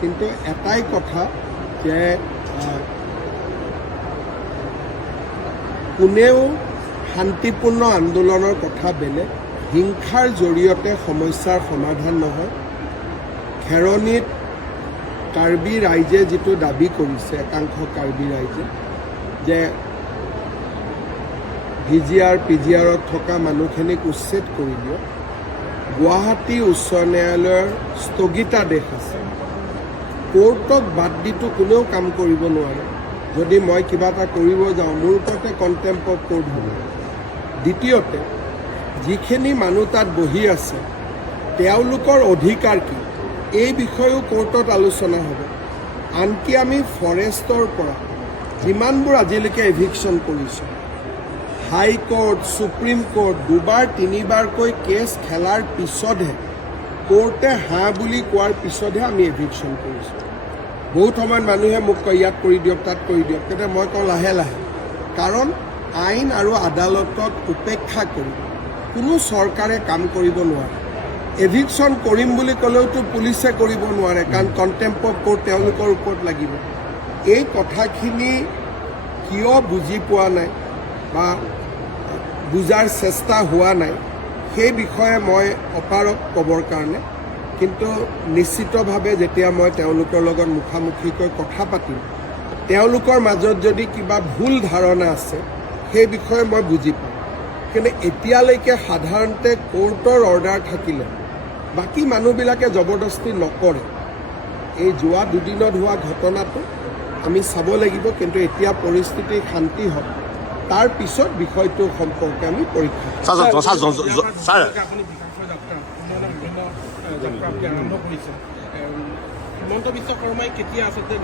কিন্তু এটাই কথা যে কোনেও শান্তিপূৰ্ণ আন্দোলনৰ কথা বেলেগ, হিংসাৰ জৰিয়তে সমস্যাৰ সমাধান নহয়। খেৰণীত কাৰ্বি ৰাইজে যিটো দাবী কৰিছে, একাংশ কাৰ্বি ৰাইজে, যে ভিজিআৰ পিজিআৰত থকা মানুহখিনিক উচ্ছেদ কৰি দিয়ক। গুৱাহাটী উচ্চ ন্যায়ালয়ৰ স্থগিতাদেশ আছে, কোৰ্টক বাদ দিটো কোনেও কাম কৰিব নোৱাৰে। যদি মই কিবা এটা কৰিব যাওঁ, মোৰ ওপৰতে কণ্টেম্প অফ কোৰ্ট হ'ব। দ্বিতীয়তে, যিখিনি মানুহ তাত বহি আছে তেওঁলোকৰ অধিকাৰ কি, এই বিষয়েও কোৰ্টত আলোচনা হ'ব। আনকি আমি ফৰেষ্টৰ পৰা যিমানবোৰ আজিলৈকে এভিকশ্যন কৰিছোঁ, হাইকোৰ্ট, সুপ্ৰিম কোৰ্ট দুবাৰ তিনিবাৰকৈ কেছ খেলাৰ পিছতহে, কোৰ্টে হাঁ বুলি কোৱাৰ পিছতহে আমি এভিকশ্যন কৰিছোঁ। বহুত সময়ত মানুহে মোক কয় ইয়াত কৰি দিয়ক, তাত কৰি দিয়ক, কিন্তু মই কওঁ লাহে লাহে। কাৰণ আইন আৰু আদালতক উপেক্ষা কৰি কোনো চৰকাৰে কাম কৰিব নোৱাৰে। এভিকশ্যন কৰিম বুলি ক'লেওতো পুলিচে কৰিব নোৱাৰে, কাৰণ কণ্টেম্প অফ কোৰ্ট তেওঁলোকৰ ওপৰত লাগিব। এই কথাখিনি কিয় বুজি পোৱা নাই বা বুজাৰ চেষ্টা হোৱা নাই, সেই বিষয়ে মই অপাৰক ক'বৰ কাৰণে, কিন্তু নিশ্চিতভাৱে যেতিয়া মই তেওঁলোকৰ লগত মুখামুখিকৈ কথা পাতিম, তেওঁলোকৰ মাজত যদি কিবা ভুল ধাৰণা আছে সেই বিষয়ে মই বুজি পাম। কিন্তু এতিয়ালৈকে সাধাৰণতে কোৰ্টৰ অৰ্ডাৰ থাকিলে বাকী মানুহবিলাকে জবৰদস্তি নকৰে। এই যোৱা দুদিনত হোৱা ঘটনাটো আমি চাব লাগিব, কিন্তু এতিয়া পৰিস্থিতি শান্তি হওক, তাৰ পিছত বিষয়টো সম্পৰ্কে আমি পৰীক্ষা আৰম্ভ কৰিছে। হিমন্ত বিশ্ব শৰ্মাই কেতিয়া আচলতে